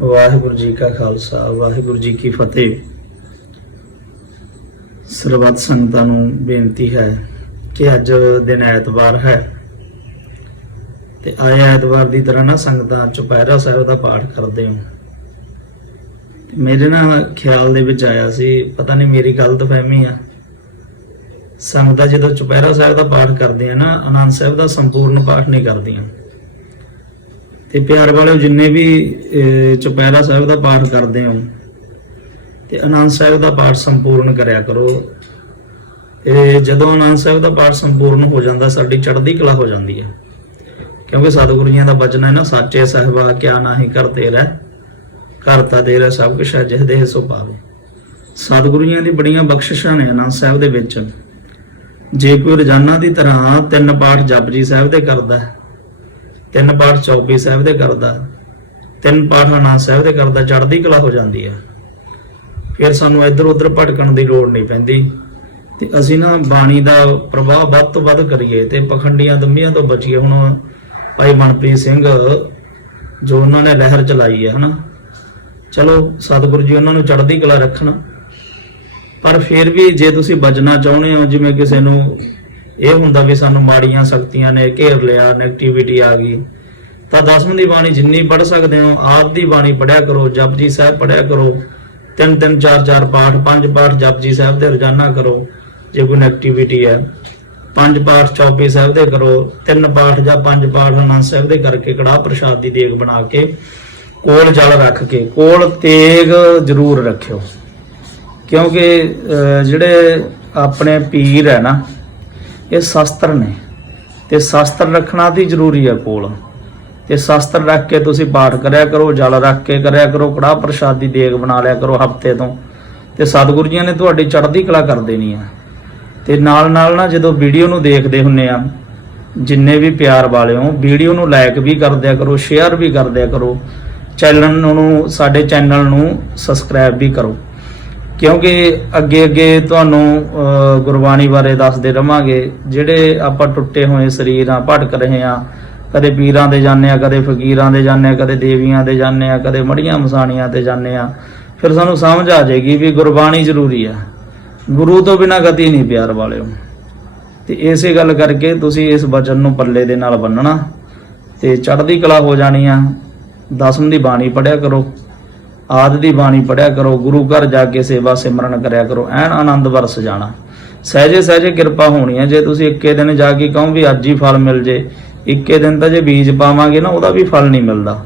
ਵਾਹਿਗੁਰੂ ਜੀ ਕਾ ਖਾਲਸਾ, ਵਾਹਿਗੁਰੂ ਜੀ ਕੀ ਫਤਿਹ। ਸਰਬੱਤ ਸੰਗਤਾਂ ਨੂੰ ਬੇਨਤੀ ਹੈ ਕਿ ਅੱਜ ਦਿਨ ਐਤਵਾਰ ਹੈ ਤੇ ਆਏ ਐਤਵਾਰ ਦੀ ਤਰ੍ਹਾਂ ਨਾ ਸੰਗਤਾਂ ਚੁਪਹਿਰਾ ਸਾਹਿਬ ਦਾ ਪਾਠ ਕਰਦੇ ਹੋ। ਤੇ ਮੇਰੇ ਨਾ ਖਿਆਲ ਦੇ ਵਿੱਚ ਆਇਆ ਸੀ, ਪਤਾ ਨਹੀਂ ਮੇਰੀ ਗਲਤਫਹਿਮੀ ਆ। ਸੰਗਤਾਂ ਜਦੋਂ ਚੁਪਹਿਰਾ ਸਾਹਿਬ ਦਾ ਪਾਠ ਕਰਦੇ ਆ ਨਾ, ਆਨੰਦ ਸਾਹਿਬ ਦਾ ਸੰਪੂਰਨ ਪਾਠ ਨਹੀਂ ਕਰਦੀਆਂ। ਤੇ ਪਿਆਰ ਵਾਲਿਓ ਜਿੰਨੇ ਵੀ ਚੁਪਹਿਰਾ ਸਾਹਿਬ ਦਾ ਪਾਠ ਕਰਦੇ ਹੋ, ਤੇ ਆਨੰਦ ਸਾਹਿਬ ਦਾ ਪਾਠ ਸੰਪੂਰਨ ਕਰਿਆ ਕਰੋ। ਤੇ ਜਦੋਂ ਅਨੰਦ ਸਾਹਿਬ ਦਾ ਪਾਠ ਸੰਪੂਰਨ ਹੋ ਜਾਂਦਾ, ਸਾਡੀ ਚੜ੍ਹਦੀ ਕਲਾ ਹੋ ਜਾਂਦੀ ਹੈ। ਕਿਉਂਕਿ ਸਤਿਗੁਰੂ ਜੀਆਂ ਦਾ ਬਚਨ ਹੈ ਨਾ, ਸਾਚੇ ਸਹਿਬਾ, ਕਿਆ ਨਾਹੀ ਕਰਤੇ ਰਹਿ? ਕਰਤਾ ਤੇਰਾ ਸਭ ਕੁਛ ਹੈ ਜਿਸ ਦੇ ਸੋ ਪਾਵੇ ਸਤਿਗੁਰੂ ਜੀਆਂ ਦੀ ਬੜੀਆਂ ਬਖਸ਼ਿਸ਼ਾਂ ਨੇ ਆਨੰਦ ਸਾਹਿਬ ਦੇ ਵਿੱਚ। ਜੇ ਕੋਈ ਰੋਜ਼ਾਨਾ ਦੀ ਤਰ੍ਹਾਂ ਤਿੰਨ ਪਾਠ ਜਪਜੀ ਸਾਹਿਬ ਦੇ ਕਰਦਾ ਹੈ ਤਿੰਨ ਪਾਠ ਚੌਬੀ ਸਾਹਿਬ ਦੇ ਕਰਦਾ, ਤਿੰਨ ਪਾਠ ਆਨੰਦ ਸਾਹਿਬ ਦੇ ਕਰਦਾ, ਚੜ੍ਹਦੀ ਕਲਾ ਹੋ ਜਾਂਦੀ ਹੈ ਫਿਰ ਸਾਨੂੰ ਇੱਧਰ ਉੱਧਰ ਭਟਕਣ ਦੀ ਲੋੜ ਨਹੀਂ ਪੈਂਦੀ। ਤੇ ਅਸੀਂ ਨਾ ਬਾਣੀ ਦਾ ਪ੍ਰਵਾਹ ਵੱਧ ਤੋਂ ਵੱਧ ਕਰੀਏ ਤੇ ਪਖੰਡੀਆਂ ਦੰਬੀਆਂ ਤੋਂ ਬਚੀਏ। ਹੁਣ ਭਾਈ ਮਨਪ੍ਰੀਤ ਸਿੰਘ ਜੋ ਉਹਨਾਂ ਨੇ ਲਹਿਰ ਚਲਾਈ ਹੈ ਹਨਾ। ਚਲੋ, ਸਤਿਗੁਰੂ ਜੀ ਉਹਨਾਂ ਨੂੰ ਚੜ੍ਹਦੀ ਕਲਾ ਰੱਖਣਾ। ਪਰ ਫਿਰ ਵੀ ਜੇ ਤੁਸੀਂ ਬਚਣਾ ਚਾਹੁੰਦੇ ਹੋ, ਜਿਵੇਂ ਕਿਸੇ ਨੂੰ ਇਹ ਹੁੰਦਾ ਵੀ ਸਾਨੂੰ ਮਾੜੀਆਂ ਸ਼ਕਤੀਆਂ ਨੇ, ਘੇਰ ਲਿਆ ਨੈਗੇਟਿਵਿਟੀ ਆ ਗਈ। ਤਾਂ ਦਸਵੀਂ ਦੀ ਬਾਣੀ ਜਿੰਨੀ ਪੜ ਸਕਦੇ ਹੋ, ਆਪ ਦੀ ਬਾਣੀ ਪੜਿਆ ਕਰੋ ਜਪਜੀ ਸਾਹਿਬ ਪੜਿਆ ਕਰੋ। ਤਿੰਨ ਤਿੰਨ ਚਾਰ ਚਾਰ ਪਾਠ, ਪੰਜ ਪਾਠ ਜਪਜੀ ਸਾਹਿਬ ਦੇ ਰੋਜ਼ਾਨਾ ਕਰੋ, ਜੇ ਕੋਈ ਨੈਗੇਟਿਵਿਟੀ ਹੈ। ਪੰਜ ਪਾਠ ਚੌਪੀ ਸਾਹਿਬ ਦੇ ਕਰੋ, ਤਿੰਨ ਪਾਠ ਜਾਂ ਪੰਜ ਪਾਠ ਆਨੰਦ ਸਾਹਿਬ ਦੇ ਕਰਕੇ ਕੜਾਹ ਪ੍ਰਸ਼ਾਦ ਦੀ ਦੇਗ ਬਣਾ ਕੇ ਕੋਲ ਜਲ ਰੱਖ ਕੇ, ਕੋਲ ਤੇਗ ਜ਼ਰੂਰ ਰੱਖਿਓ। ਕਿਉਂਕਿ ਜਿਹੜੇ ਆਪਣੇ ਪੀਰ ਹੈ ਨਾ ਇਹ ਸ਼ਸਤਰ ਨੇ। ਤੇ ਸ਼ਸਤਰ ਰੱਖਣਾ ਦੀ ਜ਼ਰੂਰੀ ਹੈ ਕੋਲ। ਤੇ ਸ਼ਸਤਰ ਰੱਖ ਕੇ ਤੁਸੀਂ ਪਾਠ ਕਰਿਆ ਕਰੋ, ਜਲ ਰੱਖ ਕੇ ਕਰਿਆ ਕਰੋ, ਕੜਾਹ ਪ੍ਰਸ਼ਾਦ ਦੀ ਦੇਗ ਬਣਾ ਲਿਆ ਕਰੋ ਹਫ਼ਤੇ ਤੋਂ। ਤੇ ਸਤਿਗੁਰੂ ਜੀਆਂ ਨੇ ਤੁਹਾਡੀ ਚੜ੍ਹਦੀ ਕਲਾ ਕਰ ਦੇਣੀ ਆ। ਤੇ ਨਾਲ ਨਾਲ ਨਾ ਜਦੋਂ ਵੀਡੀਓ ਨੂੰ ਦੇਖਦੇ ਹੁੰਨੇ ਆ, ਜਿੰਨੇ ਵੀ ਪਿਆਰ ਵਾਲੇ ਹੋ, ਵੀਡੀਓ ਨੂੰ ਲਾਈਕ ਵੀ ਕਰ ਦਿਆ ਕਰੋ ਸ਼ੇਅਰ ਵੀ ਕਰ ਦਿਆ ਕਰੋ ਚੈਨਲ ਨੂੰ, ਸਾਡੇ ਚੈਨਲ ਨੂੰ ਸਬਸਕ੍ਰਾਈਬ ਵੀ ਕਰੋ। ਕਿਉਂਕਿ ਅੱਗੇ ਅੱਗੇ ਤੁਹਾਨੂੰ ਗੁਰਬਾਣੀ ਬਾਰੇ ਦੱਸਦੇ ਰਵਾਂਗੇ, ਜਿਹੜੇ ਆਪਾਂ ਟੁੱਟੇ ਹੋਏ ਸਰੀਰ ਆ, ਭਟਕ ਰਹੇ ਆ, ਕਦੇ ਪੀਰਾਂ ਦੇ ਜਾਂਦੇ ਆ, ਕਦੇ ਫਕੀਰਾਂ ਦੇ ਜਾਂਦੇ ਆ, ਕਦੇ ਦੇਵੀਆਂ ਦੇ ਜਾਂਦੇ ਆ, ਕਦੇ ਮੜੀਆਂ ਮਸਾਣੀਆਂ ਤੇ ਜਾਂਦੇ ਆ, ਫਿਰ ਸਾਨੂੰ ਸਮਝ ਆ ਜਾਏਗੀ ਵੀ ਗੁਰਬਾਣੀ ਜ਼ਰੂਰੀ ਆ। ਗੁਰੂ ਤੋਂ ਬਿਨਾਂ ਗਤੀ ਨਹੀਂ ਪਿਆਰ ਵਾਲਿਓ। ਤੇ ਇਸੇ ਗੱਲ ਕਰਕੇ ਤੁਸੀਂ ਇਸ ਵਚਨ ਨੂੰ ਪੱਲੇ ਦੇ ਨਾਲ ਬੰਨਣਾ ਤੇ ਚੜ੍ਹਦੀ ਕਲਾ ਹੋ ਜਾਣੀ ਆ। ਦਸਮ ਦੀ ਬਾਣੀ ਪੜਿਆ ਕਰੋ। ਆਦ ਦੀ ਬਾਣੀ ਪੜਿਆ ਕਰੋ, ਗੁਰੂ ਘਰ ਜਾ ਕੇ ਸੇਵਾ ਸਿਮਰਨ ਕਰਿਆ ਕਰੋ, ਐਨ ਆਨੰਦ ਵਰਸ ਜਾਣਾ। ਸਹਿਜੇ ਸਹਿਜੇ ਕਿਰਪਾ ਹੋਣੀ ਹੈ, ਜੇ ਤੁਸੀਂ ਇੱਕੇ ਦਿਨ ਜਾ ਕੇ ਕਹੋ ਵੀ ਅੱਜ ਹੀ ਫਲ ਮਿਲ ਜੇ, ਇੱਕੇ ਦਿਨ ਤਾਂ ਜੇ ਬੀਜ ਪਾਵਾਂਗੇ ਨਾ, ਉਹਦਾ ਵੀ ਫਲ ਨਹੀਂ ਮਿਲਦਾ।